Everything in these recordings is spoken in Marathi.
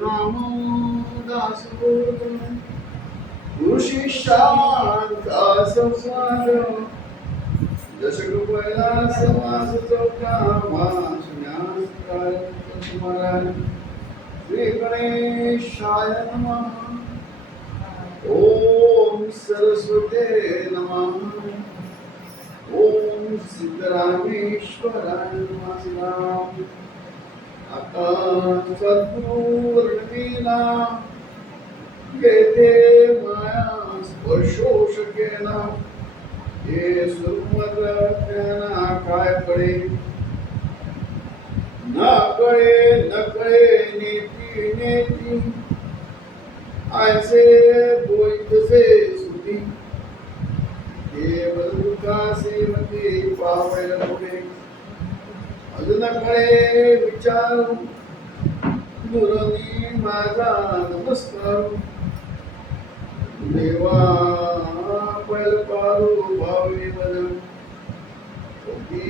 नाम दासोपम ऋषी शांता संसार जस कृपया समास चौका वासुन्यास कारण श्री गणेशाय नमः. ओम सरस्वते नमः. ओम सिद्धरामेश्वराय नमः. आता सद्गुरुर्वीणा येथे माया स्पर्शो शकेना हे सुमद्रज्ञाना काय कळे न कळे नेती नेती ऐसे बोईतसे सुधी हे बदलुका सेवते पावळ पुढे अजून कळे विचार मुरली माझा नमस्कार देवा पल पारू भावी बदल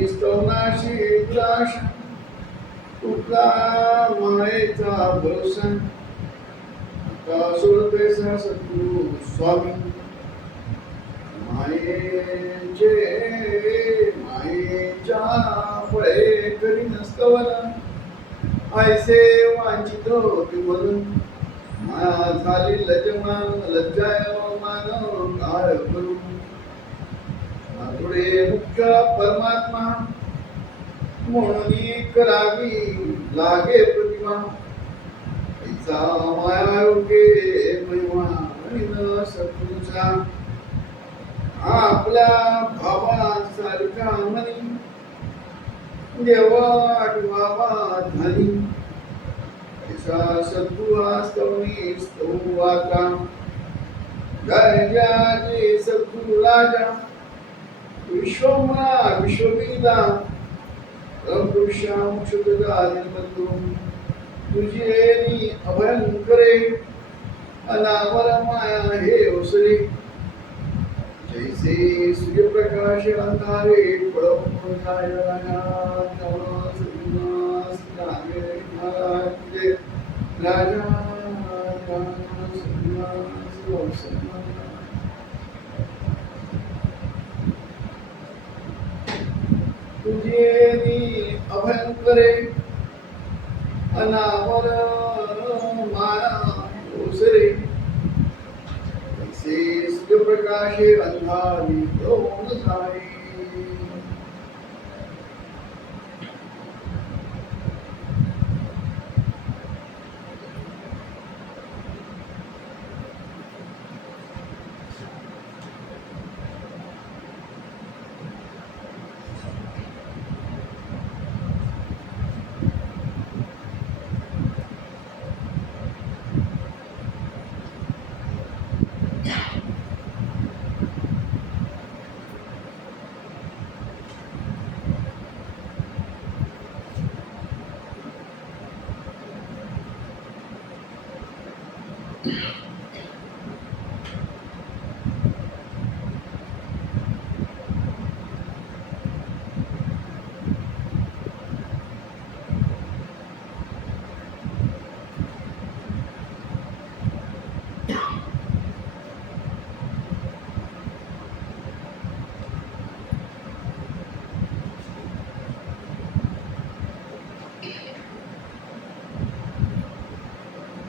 स्तवनाशी द्राश कुठला मायेचा भरोसा का सोडपेसा सद्गुरु स्वामी मायेच्या फळे करी नसतवला ऐसे वांचित होते म्हणून माया झाली लजमान लज्जाय मान काय करू थोडे मुख्य परमात्मा म्हणून करावी लागे प्रतिमा तिचा माया योगे महिमा आणि न सत्पुरुषा आपल्या भावासारखा मनी देवा आठवावा धनी सद्गुरुस्तवनी स्तववाका जय जय सद्गुरु राजा विश्वमना विश्ववेदा परमपुरुषा मोक्षदा निर्बंधू तुझे अभयंकरे अनावर माया हे ओसरे जैसे सूर्यप्रकाश अंधारे पळवून जाय राजा तुझे अभयंकरे अनावर माया ओसरे सूर्यप्रकाशे अंधारी पळवून जाय.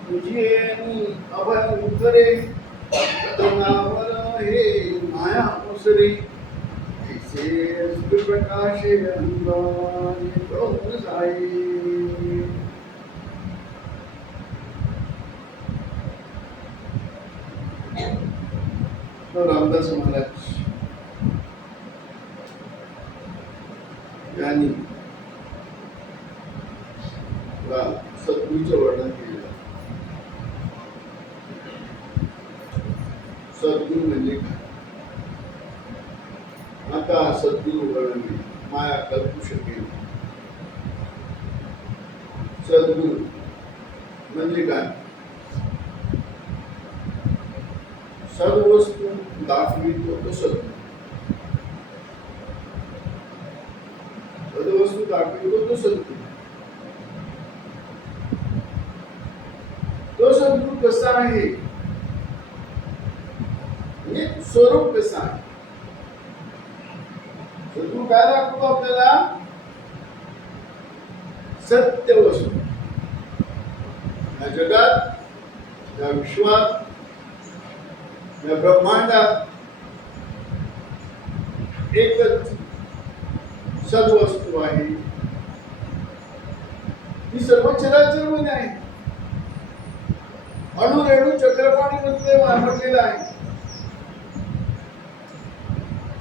तुझे अभयंकरे अनावर हे माया ओसरे ऐसे सूर्यप्रकाशे अंधारी पळवून जाय. रामदास महाराज यांनी सद्गुरूचं वर्णन केलं. सद्गुरु म्हणजे काय? आता सद्गुरु वर्णन माया कल्पू शकेल. सद्गुरु म्हणजे काय? सर्व वस्तू दाखवितो तो सद्गुरु. सर्व वस्तू दाखवितो तो सद्गुरु. कसं आहे, म्हणजे स्वरूप कसं आहे. सद्गुरू काय दाखवतो आपल्याला? सत्य वस्तू या जगात, या विश्वात, या ब्रह्मांडात एकच सद्वस्तू आहे. ही सर्व चराचर मध्ये आहे. अणु रेणू चक्रपाणी मध्ये मांडलेला आहे.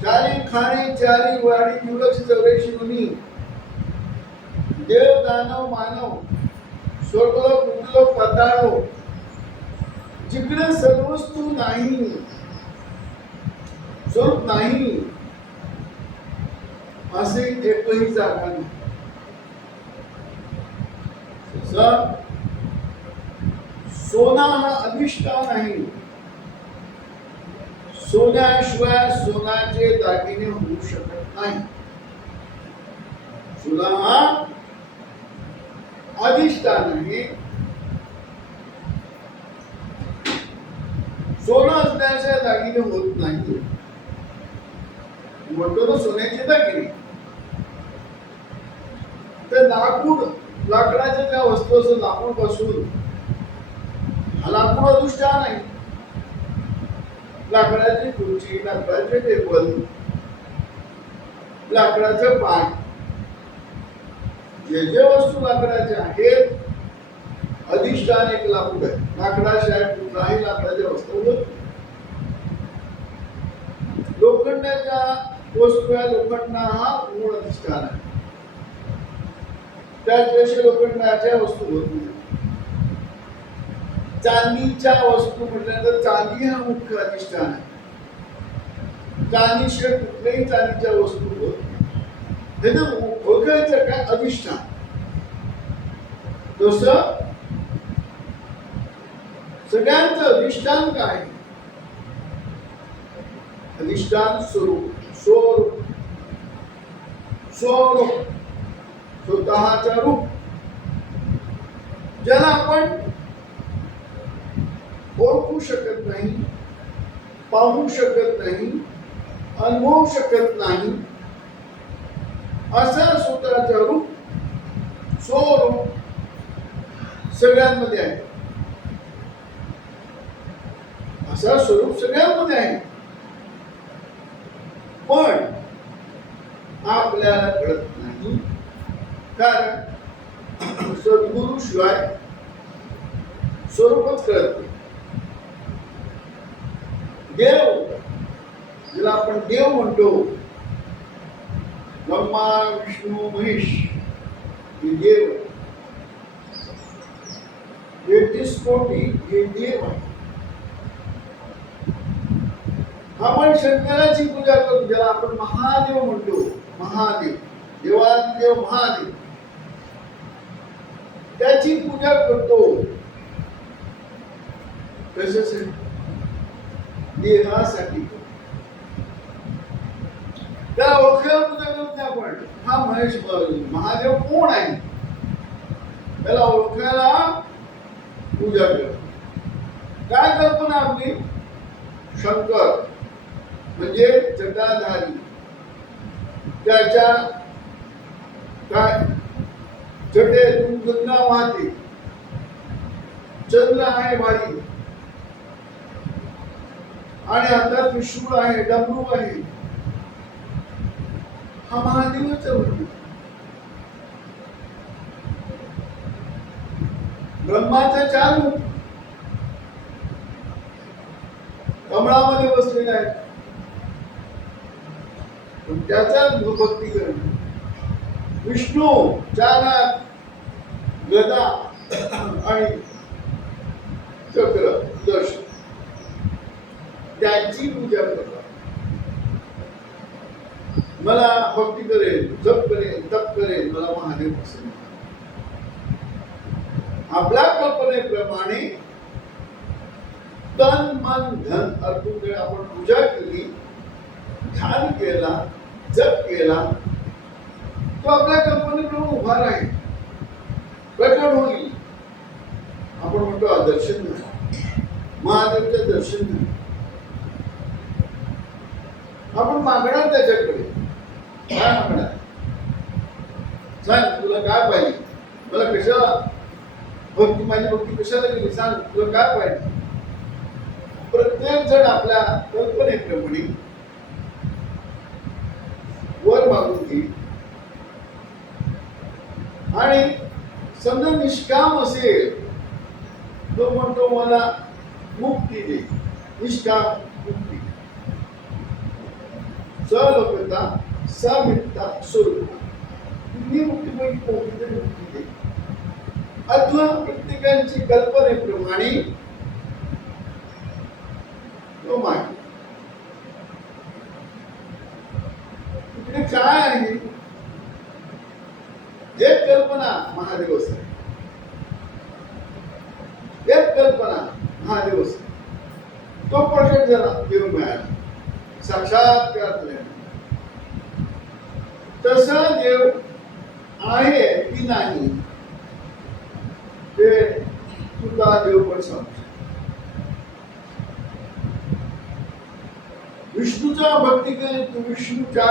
चारी खाणे चारी वाडी निवडच चौऱ्याशी मुनी, देव दानव मानव, स्वर्गलोक भूलोक पाताळ, जिकडे सर्वस्तू नाही, स्वरूप नाही, असे एकही जागा नाही. सोना हा अधिष्ठान आहे. सोन्याशिवाय सोन्याचे दागिने होऊ शकत नाही. सोना हा अधिष्ठान आहे. सोनं असल्याशिवाय दागिने होत नाही. म्हणतो ना सोन्याचे दागिने. तर लाकूड, लाकडाच्या ज्या वस्तू असतात लाकूड पासून, हा लाकूड अधिष्ठान आहे. लाकडाची खुर्ची, लाकडाचे टेबल, लाकडाचं पाट, जे जे वस्तू लाकडाचे आहेत, अधिष्ठान एक लाकूड आहे. लाकडाशिवाय कुठलाही लाकडाच्या वस्तू होत. लोखंडाच्या वस्तू आहे, लोखंडा हा मूळ अधिष्ठान आहे. त्याच्याशिवाय लोखंडाच्या वस्तू होत नाही. चांदीच्या वस्तू म्हटल्यानंतर चांदी हा मुख्य अधिष्ठान आहे. चांदीशिवाय कुठल्याही चांदीच्या वस्तू होत नाही. हे ओळखायचं काय? अधिष्ठान. तसं सगळ्यांचं अधिष्ठान काय? अधिष्ठान स्वरूप. स्वरूप स्वरूप स्वतःचं रूप, ज्याला आपण ओळखू शकत नाही, पाहू शकत नाही, अनुभवू शकत नाही, असं स्वतःचं रूप स्वरूप सगळ्यांमध्ये आहे. असं स्वरूप सगळ्यांमध्ये आहे. पण आपल्याला कळत नाही, कारण सद्गुरु शिवाय स्वरूपच कळत नाही. देव, ज्याला आपण देव म्हणतो, ब्रह्मा विष्णू महेश हे देव, 33 कोटी हे देव आहे. आपण शंकराची पूजा करतो, ज्याला आपण महादेव म्हणतो. महादेव, देवादेव महादेव, त्याची पूजा करतो. कशासाठी? देहासाठी. त्याला ओळखायला पूजा करत नाही आपण. हा महेश महादेव कोण आहे, त्याला ओळखायला पूजा करतो. काय कल्पना आपली? शंकर म्हणजे जटाधारी, त्याच्या काय जटेतून गंगा वाहते, चंद्र आहे भारी, आणि हातात त्रिशूळ आहे, डमरू आहे. हा महादेवच आहे. ब्रह्माचा 4 मुख कमळामध्ये बसलेला आहे, पण त्याचा भक्ती करणं. विष्णू 4 हात, गदा आणि चक्र दश, त्यांची पूजा करतात. मला भक्ती करेल, जप करेल, तप करेल, मला महादेव पसंत. आपल्या कल्पनेप्रमाणे तन मन धन अर्पण आपण पूजा केली, ध्यान केला, जप केला, तो आपल्या कल्पनेप्रमाणे उभा राहील, प्रकट होईल. आपण म्हणतो दर्शन मिळालं. महादेवचं दर्शन घ्या. आपण मागणार त्याच्याकडे, काय मागणार? सांग तुला काय पाहिजे, मला कशाला भक्ती, माझी भक्ती कशाला गेली, सांग तुला काय पाहिजे. प्रत्येक जण आपल्या कल्पनेप्रमाणे वर मागून घेईल. आणि समजा निष्काम असेल तो म्हणतो मला मुक्ती दे, निष्काम मुक्ती. सलोकता समित्ता स्वरूप ही मुक्ती मुक्ती दे. अथवा प्रत्येकांची कल्पनेप्रमाणे तो मागे. इकडे काय आहे, एक कल्पना महादेव असते, एक कल्पना महादेव असते. तो प्रोजेक्ट झाला देव मिळाला, साक्षात्कार झाला. तसा देव आहे की नाही ते तुला देव पण सांगतो. विष्णूचा भक्ती केली तू विष्णूच्या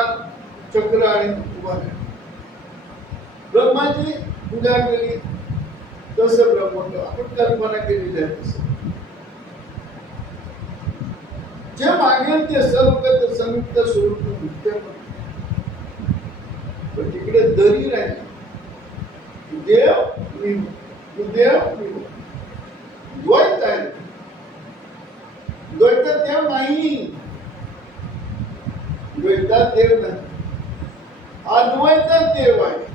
चक्र आणि उभा केला. ब्रह्माची पूजा केली तसं ब्रह्म आपण कल्पना केलेली आहे तसं. जे मागेल ते सर्व संयुक्त स्वरूप नृत्य. पण तिकडे दरी राहिली, देव मी, देव मी. द्वैत आहे, द्वैतात देव नाही, द्वैतात देव नाही, अद्वैतात देव आहे.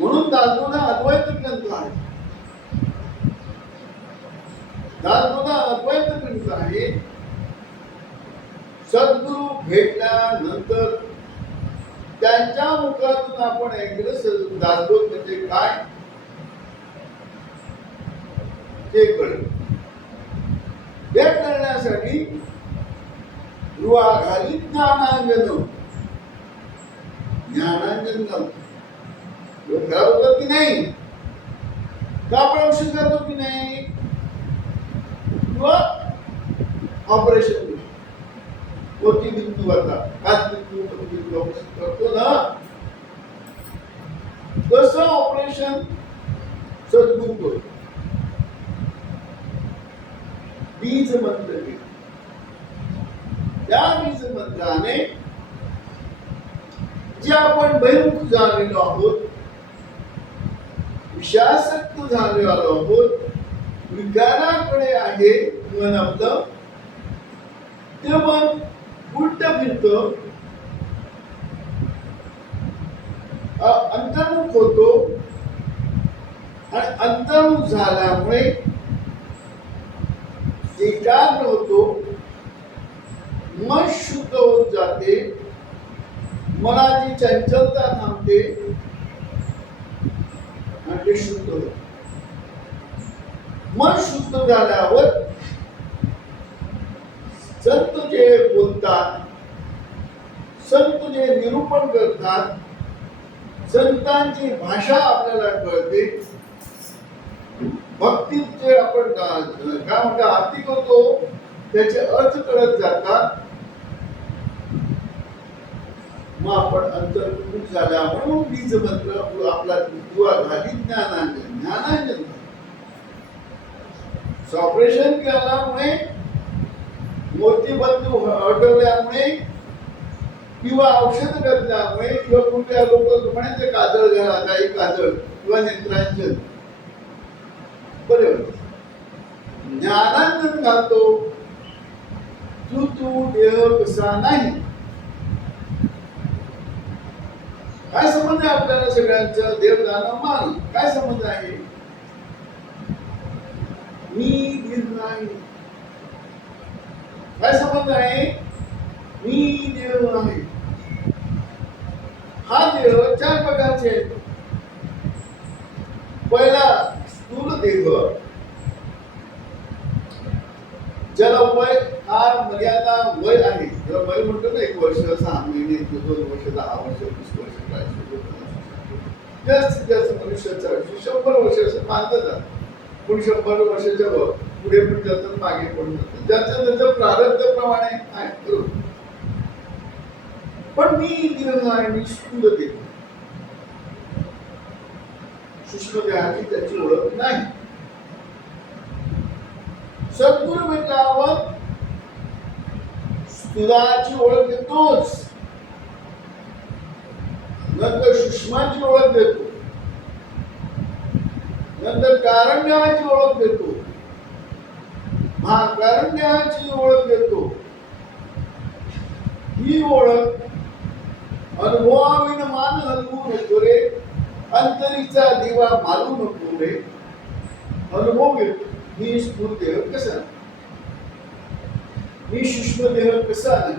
म्हणून दासबोधा अद्वैत ग्रंथ आहे. दासबोधा अद्वैत ग्रंथ आहे. सद्गुरु भेटल्यानंतर त्यांच्या मुखातून आपण ऐकलं दासबोध म्हणजे काय ते कळलं. हे करण्यासाठी गृहाखाली ज्ञानांजन, ज्ञानांजन खराब होतात की नाही, का आपण औषध करतो की नाही, किंवा ऑपरेशन कोणती बिंदू करतात, हात बिंदू ऑपरेशन करतो ना, तसं ऑपरेशन सद्गुरु करतो. बीज मंत्र, त्या बीज मंत्राने जे आपण बहिर्मुख झालेलो आहोत, विषयासक्त झालेलो आहोत, विकाराकडे आहे मन आपलं, ते मन उलट फिरतं, अंतर्मुख होतो. आणि अंतर्मुख झाल्यामुळे एकाग्र होतो, मन शुद्ध होत जाते, मनाची चंचलता थांबते आणि ते शुद्ध होते. मन शुद्ध झाल्यावर संत जे बोलतात, संत जे निरूपण करतात, संतांची भाषा आपल्याला कळते. भक्तीत जे आपण काय म्हणतो आरती करतो त्याचे अर्थ कळत जातात. मग आपण अंतर्मुख झाला म्हणून बीज मंत्र आपला दुवा झाली ज्ञानांजन. ज्ञानांजन ऑपरेशन केल्यामुळे, मोतीबंदू हटवल्यामुळे, किंवा औषध घातल्यामुळे, किंवा कुठल्या लोक म्हणायचे काजळ घाला, काही काजळ किंवा नेत्रांजन, बरोबर ज्ञानांजन घालतो. तू देह कसा नाही. काय संबंध आहे आपल्याला सगळ्यांचं देव जाणं मान, काय संबंध आहे? मी देव नाही, काय संबंध आहे? मी देव आहे. हा देव चार प्रकारचे आहेत. पहिला स्थूल देह, ज्याला वय फार मर्यादा वय आहे, ज्याला वय म्हणतो ना 1 वर्ष 6 महिने 2 वर्ष 10 वर्ष 20 वर्ष 40 वर्ष, जास्तीत जास्त मनुष्याचं आयुष्य 100 वर्ष असं मानलं जातं. पण 100 वर्षाच्या पुढे पण जातात, मागे पण जातात, ज्याचं त्याचं प्रारब्धाप्रमाणे आहे, बरोबर. पण मी दीर्घ आहे, मी स्थूल देह, सूक्ष्म देहाची त्याची ओळख नाही. सद्गुरु भेटल्यावर स्थूलाची ओळख देतोच, नंतर सूक्ष्माची ओळख देतो, नंतर कारण्याची ओळख देतो, महाकारण्याची ओळख देतो. ही ओळख अनुभवाविन मान हलवू नको रे, अंतरीचा दिवा मारू नको रे. अनुभव घेतो, मी स्थूल देह कसा, मी सूक्ष्म देह कसा नाही,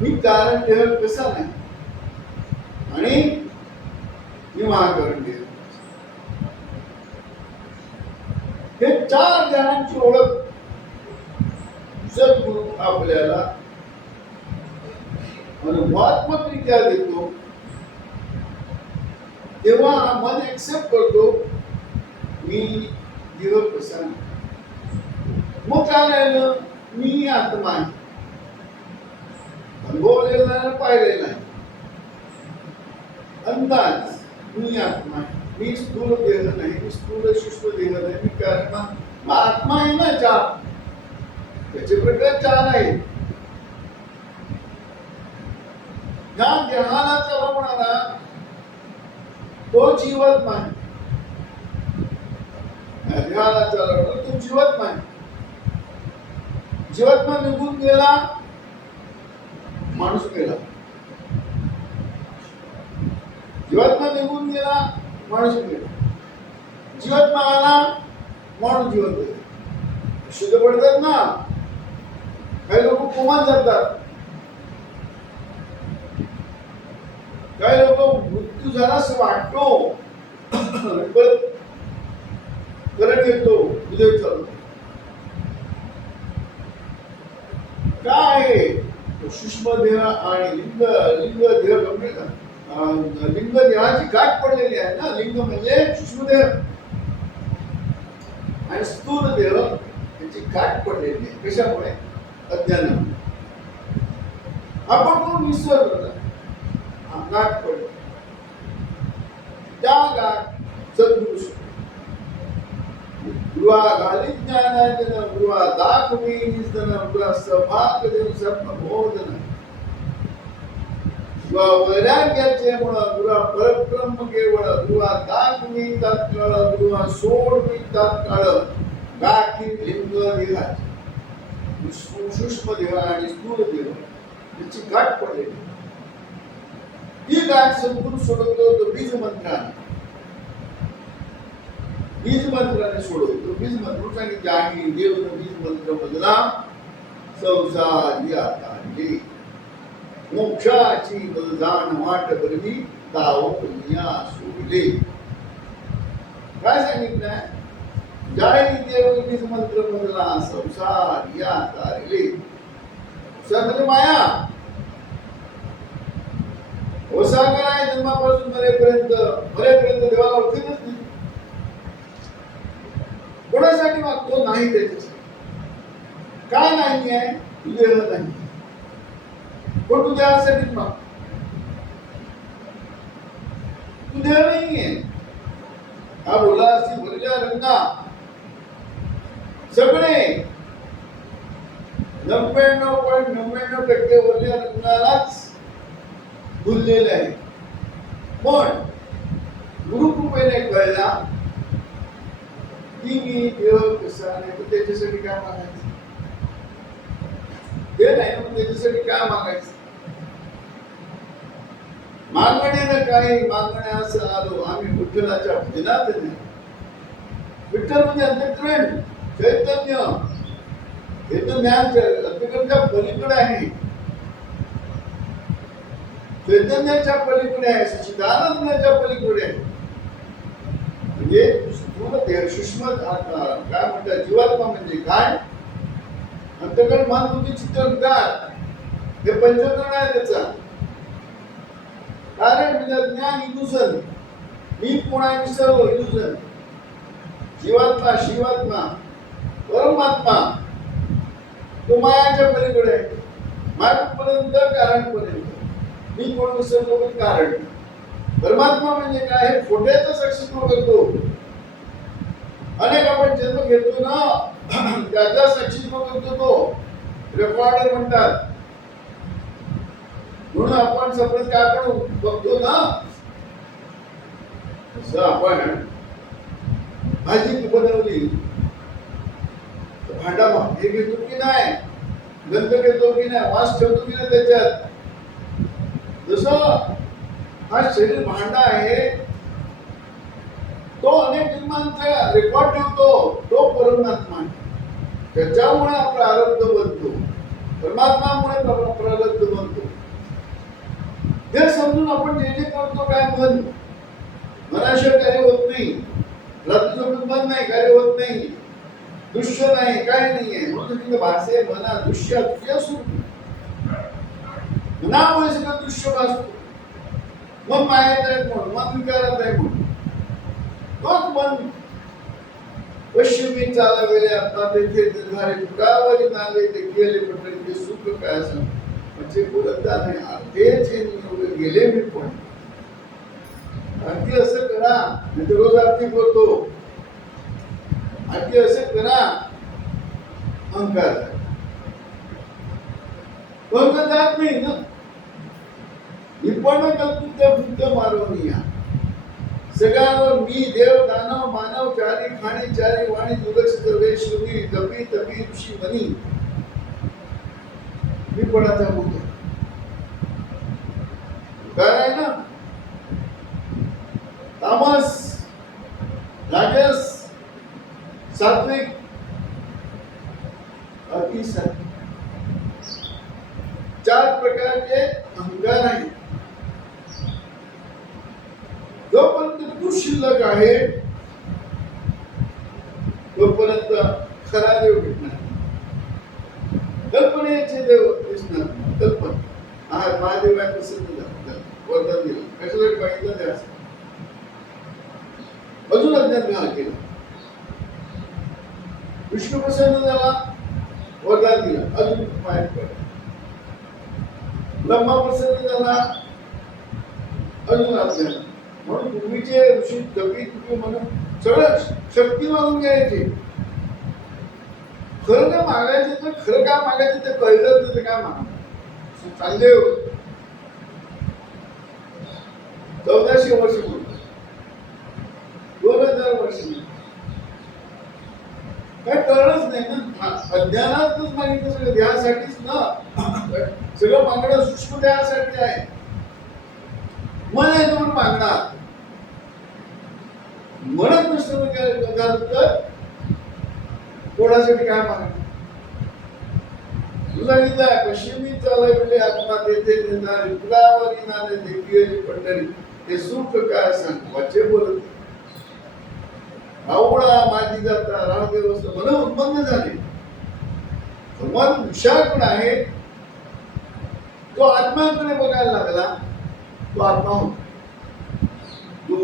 मी कारण देह कसा नाही, आणि मी महाकरण देह. हे 4 देहांची ओळख सद्गुरु आपल्याला अनुभवात्मकरित्या देतो, तेव्हा मन एक्सेप्ट करतो, मी देह कसा नाही. मग काय राहिलं, मी आत्मा आहे. अनुभवलेला नाही, पाहिलेला नाही, अंदाज, मी आत्मा आहे, मी स्थूल देह नाही, मी स्थूल सूक्ष्म देह नाही, मी काय मग आत्मा आहे ना 4, त्याचे प्रकार 4 आहेत. ह्या देहाला चालवणारा तो जीवात्मा आहे, देहाला चालवणारा तो जीवात्मा आहे. जीवात्मा निघून गेला, माणूस गेला. जीवात्मा निघून गेला, माणूस गेला. जीवात्मा आला, माणूस जिवंत गेला. शुद्ध पडतात ना, काही लोक कोमात जातात, काही लोक मृत्यू झाला असं वाटतो, करंट येतो, उद्या चालू. काय आहे सूक्ष्म देह आणि लिंग, लिंग देह कमी का, लिंग देहाची गाठ पडलेली आहे ना. लिंग म्हणजे सूक्ष्म देह आणि स्थूल देह याची गाठ पडलेली आहे. कशामुळे? अज्ञानामुळे. आपण तो विसरलो, गाठ पडली, त्या गाठ सद्गुरु गृहा घाली ज्ञानांजन, गृहा दाखवी निजन, गृहा सभाग देव सर्वबोधन, वैराग्याचे मुळ, गृहा परब्रह्म केवळ, गृहा दाखवी तात्काळ, गृहा सोडवी तात्काळ, गाठी लिंग देहाची, सूक्ष्म देह आणि स्थूल देह याची गाठ पडलेली. ही गाठ सद्गुरु सोडवतो तो बीज मंत्राने, बीज मंत्राने सोडवतो. बीज मंत्र सांगितले आहे, देव बीज मंत्र बदला, संसार या तांडे, मोक्षाची बलदान वाट बरवी, ताव पुण्या सोडले. काय सांगितलंय? जय देव बीज मंत्र बदला, संसार या तारले. संसार माया, ओसा काय जन्मापासून मरेपर्यंत देवाला ओळखतच नाही. कोणासाठी मागतो? नाही त्याच्यासाठी. काय नाही आहे? तुझे नाही, पण तू देवासाठीच मागतो. तू देव नाहीये. हा बोला अशी भरल्या रंगा सगळे 99.99% वरल्या रंगालाच भुललेलं आहे. पण गुरुकृपेने कळला की मी देव कसा नाही, तर त्याच्यासाठी काय मागायचं? ते नाही पण त्याच्यासाठी काय मागायचं? मागण्यानं काही मागण्या असं आलो आम्ही विठ्ठलाच्या भजनात नाही. विठ्ठल म्हणजे अंतःकरण, चैतन्य, हे तर ज्ञान अंतःकरणाच्या पलीकडे आहे, चैतन्याच्या पलीकडे आहे, सच्चिदानंदाच्या पलीकडे आहे. म्हणजे स्थूल देह, सूक्ष्म काय म्हणतात, जीवात्मा म्हणजे काय? अंतःकरण, मन, बुद्धी, चित्त, अहंकार हे पंचकरण आहे त्याचा. कारण ज्ञान इल्युजन, मी कोण आहे सर्व इल्युजन. जीवात्मा शिवात्मा परमात्मा तो मायाच्या पलीकडे आहे. मायापर्यंत कारणपर्यंत मी कोण सर्व कारण. परमात्मा म्हणजे काय हे खोट्याचं साक्षीत्व करतो. अनेक आपण जन्म घेतो ना त्याचा साक्षीत्व करतो तो रेकॉर्डर म्हणतात. म्हणून आपण सतत काय आपण बघतो ना तसं आपण भाजी बनवली भांडा हे घेतो की नाही, गंध घेतो की नाही, वास ठेवतो की नाही त्याच्यात. जसं हा शरीर भांडा आहे तो अनेक जन्मांचा रेकॉर्ड ठेवतो. तो परमात्मा आहे. त्याच्यामुळे आपला आरब्ध बनतो. परमात्मामुळे प्रारब्ध बनतो. हे समजून आपण जे जे करतो काय मन मनाशिवाय कार्य होत नाही. रात्री झोपून मन नाही कार्य होत नाही. दृश्य नाही काय नाहीये. म्हणून तिथे भाषे मना दृश्य मनामुळे सगळं दृश्य भासतो. मन मायात आहे म्हणून मन विकारात आहे म्हणून तोच मन पश्चिमी चालवेले आता तेथे निर्धारे तुकावरी नाले ते गेले पण ते सुख काय असं म्हणजे बोलता नाही. तेच हे निवड गेले मी पण आरती असं करा. मी तर रोज आरती करतो. आरती असं करा. अहंकार जात नाही ना. निपण कल्पित बुद्ध मारवणीया सगळ्यांवर मी देव दानव मानव चारी खाणी चारी वाणी दुर्लक्ष सर्वेश्वरी तपी तपी ऋषी मनी निपणाचा बुद्ध काय आहे ना. तामस राजस सात्विक अतिसात्विक चार प्रकारचे अहंकार आहेत. जोपर्यंत तू शिल्लक आहे तोपर्यंत खरा देव भेटणार. कल्पनेचे देव दिसणार. कल्पना हा महादेव आहे प्रसिद्ध वरदान दिलं. कशासाठी पाहिजे ते असं अजून अज्ञान ग्रहण केलं. विष्णू प्रसन्न झाला वरदान दिलं अजून माहित पडलं. ब्रह्मा प्रसन्न झाला अजून अज्ञान. म्हणून पूर्वीचे ऋषी कवी तुझे म्हणून सगळं शक्ती मागून घ्यायचे. खरं काय मागायचं तर खरं काय मागायचं ते कळलं तर काय मागायचं चालले. 1400 वर्ष बोलतो 2000 वर्ष काय कळलंच नाही ना. अज्ञानातच मागितलं सगळं ध्यासाठीच ना. सगळं मागणं सूक्ष्म ध्यासाठी आहे. मन आहे म्हणून मागणार. म्हणत नसतं तर कोणासाठी काय मागणार. तुला पश्चिमी चालवले आत्मा तेथे निंदारी तुलावरी नाने देखील पंढरी ते सुख काय सांग वाचे बोलत. आवडा माझी जाता राहदेव मन उत्पन्न झाले. मन विशाळपण आहे. तो आत्म्याकडे बघायला लागला. तो आत्मा होता. तो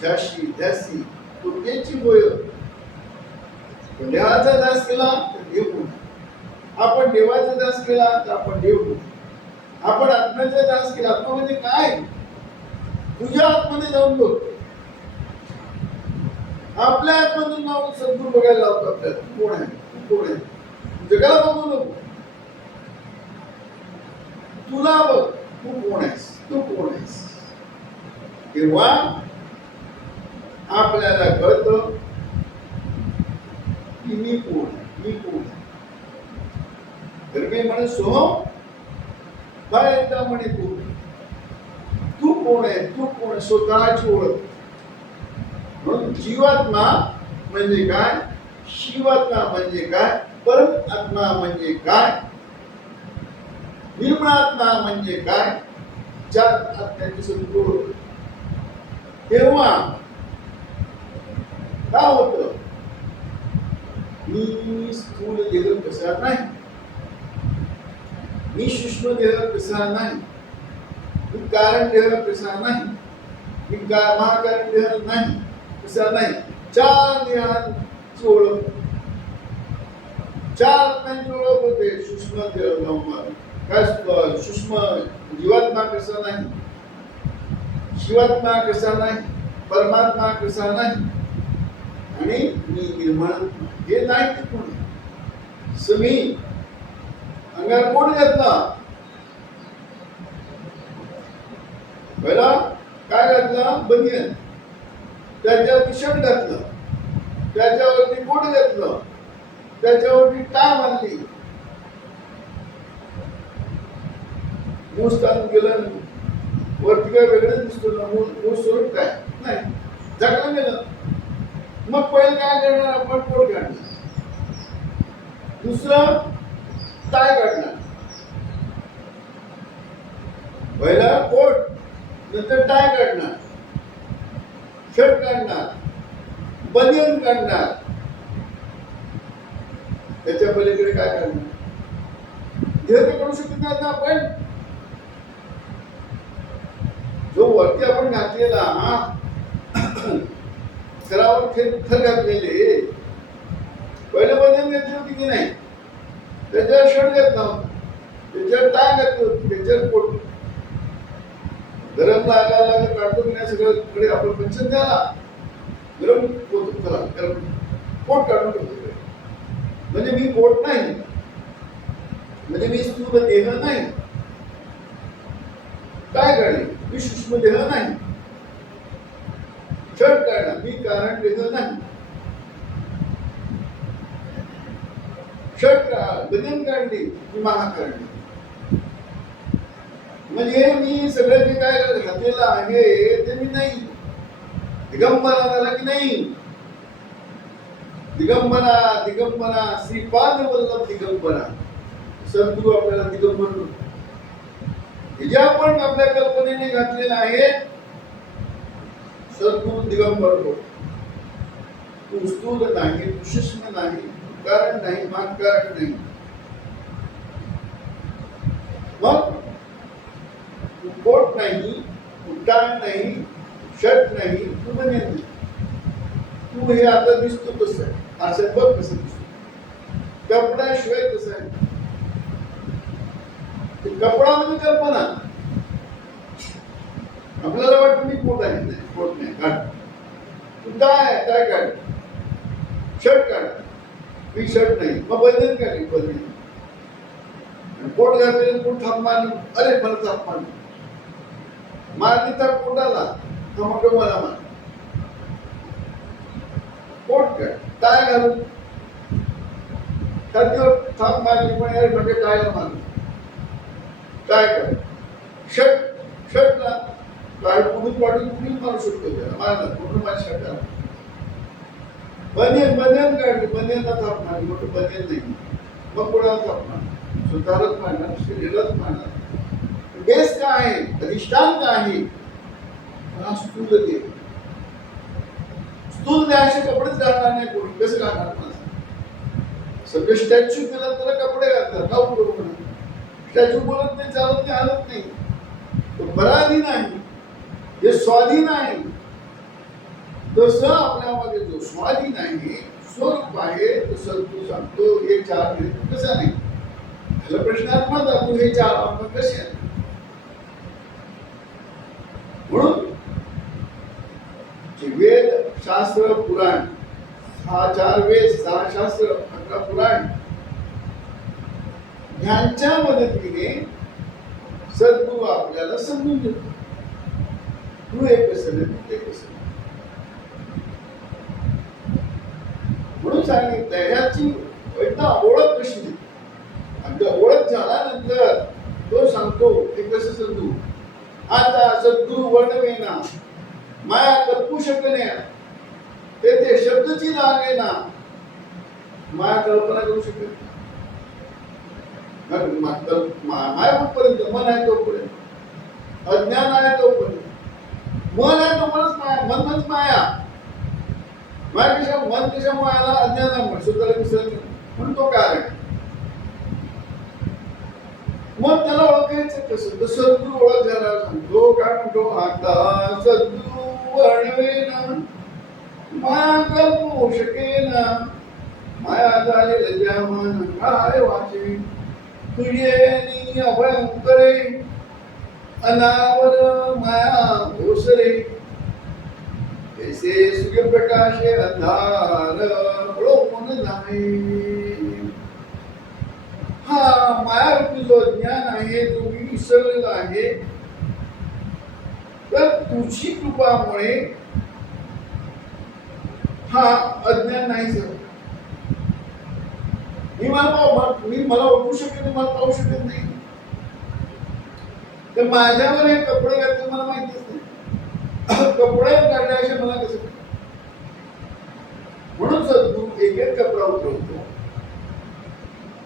ज्याशी ध्यासी तो त्याची होय. पण देवाचा दास केला तर देव होता. आपण देवाचा दास केला तर आपण देव होतो. आपण आत्म्याचा दास केला. आत्मा म्हणजे काय तुझ्या आत्म्याने जाऊन बघ. आपल्या आत्म्यातून नाव सद्गुरू बघायला लावतो आपल्याला. तू कोण आहे तू कोण आहे. जगाला बघू नको. तुला बघ तू कोण आहेस तू कोण आहेस. तेव्हा आपल्याला कळतं की मी कोण आहे मी कोण आहे. तर मी म्हणे सोहम बायता म्हणे तू कोण आहे तू कोण आहे. स्वतःची ओळख. म्हणून जीवात्मा म्हणजे काय शिवात्मा म्हणजे काय परमात्मा म्हणजे काय निर्मळात्मा म्हणजे काय चार आत्म्याची सद्गुरू. तेव्हा काय होतं मी स्थूल देह कसा नाही. मी सूक्ष्म देह कसा नाही. मी कारण देह कसा नाही. मी महाकारण देह नाही कसा नाही. चार देहांची ओळख, चार आत्म्यांची ओळख होते. सूक्ष्म काय सूक्ष्म जीवात्मा कसा नाही, शिवात्मा कसा नाही, परमात्मा कसा नाही, आणि मी निर्माण हे नाही. ते कोण समी अंगार कोण घातला? पहिला काय घातला? बनियन. त्याच्यावरती शर्ट घातलं, त्याच्यावरती कोट घातलं, त्याच्यावरती टाय बांधली, मूस ताणून गेलं. वरती काय वेगळंच दिसतो ना, मूस सोडून काय नाही, जगलं गेलं. मग पहिलं काय करणार आपण? कोट काढणार, दुसरं टाय काढणार. पहिला कोट, नंतर टाय काढणार, शर्ट काढणार, बनियन काढणार. त्याच्या पलीकडे काय काढणार? देह तर करू शकत नाही ना आपण. जो वरती आपण घातलेला थरावर थर घातलेले, पहिलं बनियन घातली होती की नाही, त्याच्यावर शर्ट घातला होता, त्याच्यावर टाय घातली होती, त्याच्यावर कोट. गरम लागायला काढतो की नाही सगळ्याकडे आपण पेन्शन द्याला, गरम होतो, चला गरम कोट काढून ठेवतो. म्हणजे मी कोट नाही, म्हणजे मी स्थूल देह नाही. काय काढले? मी सूक्ष्म देह नाही. शर्ट काढला, मी कारण देह नाही. शर्ट बनियन काढली, मी महाकाढली. म्हणजे मी सगळं जे काय घातलेलं आहे ते मी नाही. दिगंबरा झाला की नाही? दिगंबरा दिगंबरा श्रीपाद वल्लभ दिगंबरा. सद्गुरू आपल्याला दिगंबर हे जे आपण आपल्या कल्पनेने घातलेलं आहे, सद्गुरू दिगंबर हो. तू स्थूल नाही, तू सूक्ष्म नाही, कारण नाही, कारण नाही. मग तू कोट नाही, तू टाय नाही, शर्ट नाही, तू बनियन नाही. तू हे आता दिसतो कसं आहे, असं बघ कसं दिसतो. कपड्याशिवाय कसं आहे? कपडा म्हणजे कल्पना. आपल्याला वाटतं मी कोट आहे, नाही कोट नाही. काढ तू काय काढ, शर्ट काढ, मी शर्ट नाही. मग बनियन काढली, बनियन. कोट घातलेलं कोट थाप मारली, अरे मला थाप मारली, मारली तर कोटाला तर मग मला मार. कोट काढ, टाय घालून छातीवर थाप मारली, पण यार म्हणजे टायला मारली. काय कर शर्टला काय कुठून पाठवून कुठून मारू शकतो त्याला, मारला कुठून माझ्या शर्टाला. बनियन काढली, बनियनला थाप मारली, मोठं बनियन नाही. मग कोणाला थाप मारणार? स्वतःलाच मारणार, शरीरालाच मारणार. बेस काय आहे, अधिष्ठान काय आहे? हा स्थूल देह. स्थूल देहाचे कपडेच घालणार नाही कोणी, कसं घालणार? सगळे स्टॅच्यू केला त्याला कपडे घालतात, नाव करून. स्टॅच्यू बोलत नाही, चालत नाही, हालत नाही. तो पराधीन आहे, जे स्वाधीन आहे. तसं आपल्यामध्ये जो स्वाधीन आहे, स्वरूप आहे, तसं तू सांगतो हे चार कसं नाही. त्याला प्रश्नात माझा तू हे चार आत्मा कसे आहेत? म्हणून वेद, शास्त्र, पुराण, हा चार वेद, 6 शास्त्र, 11 पुराण, ह्यांच्या मदतीने सद्गुरू आपल्याला समजून देतो. तू एक कसं नाही, तू एक कसं. म्हणून सांगितलं ह्याची एकदा ओळख कशी. आणि ओळख झाल्यानंतर तो सांगतो हे कसं समजू. आता सद्गुरू वर्णवेना माया कल्पू शकणे, ते शब्दची लागेना. माया कल्पना करू शकत माया कुठपर्यंत? मन आहे तोपर्यंत, अज्ञान आहे तोपर्यंत. मन आहे तोपर्यंत माया, मन म्हणजे माया. माया कशा, मन कशामुळे आला? अज्ञानामुळे, स्वतःला विसरले म्हणून तो कारण. मग त्याला ओळखायचं कसं? तर सद्गुरू ओळख झाल्यावर सांगतो काय म्हणतो, आता सद्गुरू वर्णवेना माया कल्पू शकेना माया झाले मन काय वाचे तुझे नि अभयंकरे अनावर माया ओसरे ऐसे सूर्यप्रकाशे अंधार पळून जाणे हा मायारूपी जो ज्ञान आहे जो मी विसरलेला आहे तर तुझी कृपामुळे हा अज्ञान नाही सर मी मला ओळखू शकत नाही मला पाहू शकत नाही तर माझ्यावर हे कपडे घातले मला माहितीच नाही कपडे काढण्याचे मला कसं म्हणून सद्गुरू एक एक कपडा उतरवतो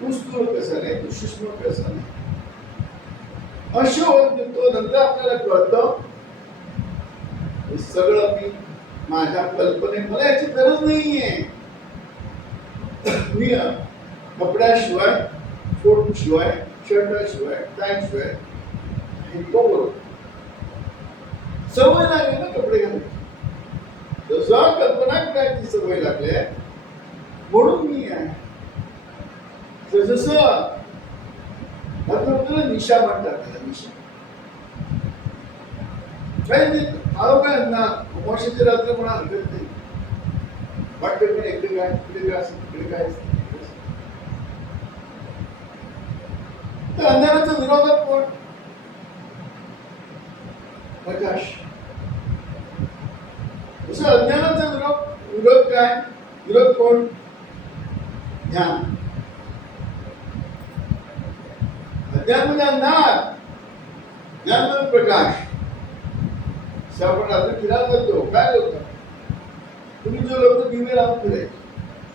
तू स्थूल कसा नाही तू सूक्ष्म कसा नाही अशा होत तो नंतर आपल्याला कळतं हे सगळं मी माझ्या कल्पने मला याची गरज नाहीये मी कपड्याशिवाय कोट शिवाय शर्टाशिवाय पॅन्ट शिवाय तो बरोबर सवय लागली ना कपडे घालायची जसं कल्पना करायची सवय लागली म्हणून मी आहे जसं निशा म्हणतात निशा काय काय ना अमावस्येची रात्र म्हणा हरकत नाही वाटतं पण इकडे काय तिकडे काय असं तिकडे काय तर अंधाराचा विरोधक कोण प्रकाश तसं अज्ञानाचा विरोध काय विरोध कोण ज्ञान अज्ञान म्हणजे अंधार ज्ञान म्हणजे प्रकाश आपण रात्री फिरायला करतो काय होतं तुम्ही जो लोक दिवे लावून फिरायचे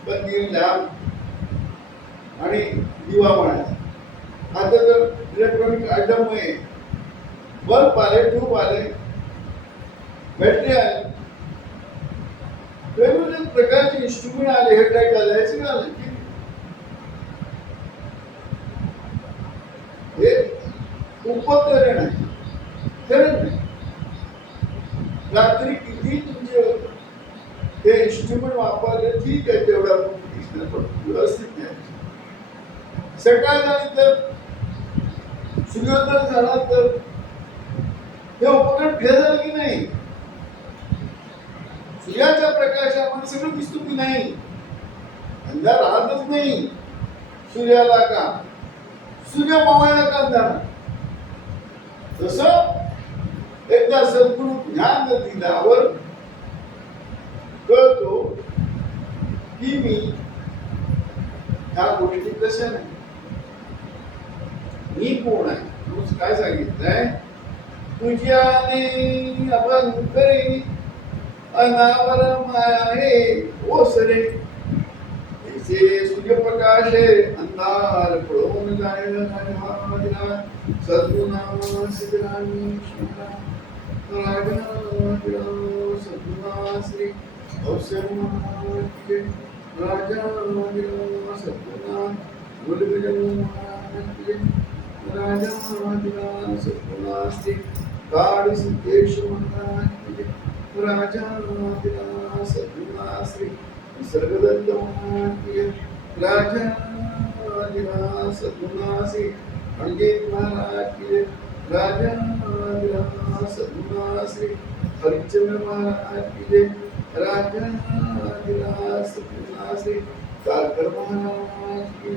पण दिवे लॅम्प आणि दिवा म्हणायचा आता तर इलेक्ट्रॉनिक आयटममुळे बल्ब आले ट्यूब आले बॅटरी आले वेगवेगळे प्रकारचे इन्स्ट्रुमेंट आले हेडलाईट आले हे सगळं आलं हे उपकरण नाही खरं नाही रात्री किती तुमचे ते इन्स्ट्रुमेंट वापरले ठीक आहे तेवढा व्यवस्थित नाही सकाळ झाली तर सूर्योदय झाला तर हे उपकरण फेल झालं की नाही सूर्याच्या प्रकाशामध्ये सगळं दिसतो की नाही अंधार राहतच नाही सूर्याला का सूर्य मावळला का अंधार जसं एकदा सद्गुरू ज्ञान दिल्यावर कळतो की मी ह्या गोष्टी कशा नाही मी कोण आहे तू काय सांगितलंय तुझ्याने अभंकरे अनावर माया हे ओसरे ऐसे सूर्यप्रकाश अंधार पळून जायला सद्गुणा सिद्धरामी सद्गुणा श्री औषध राजा सद्गुणा राजा सद्गुणा श्री काळ सिद्धेश्वर महाराज राजा सद्गुणा श्री निसर्गदत्त महाराज राजा सद्गुणा श्री पंडित महाराज की राजा सद्गुणा श्री हरिचंद्र महाराज की राजा सद्गुणा श्री कालकर महाराज की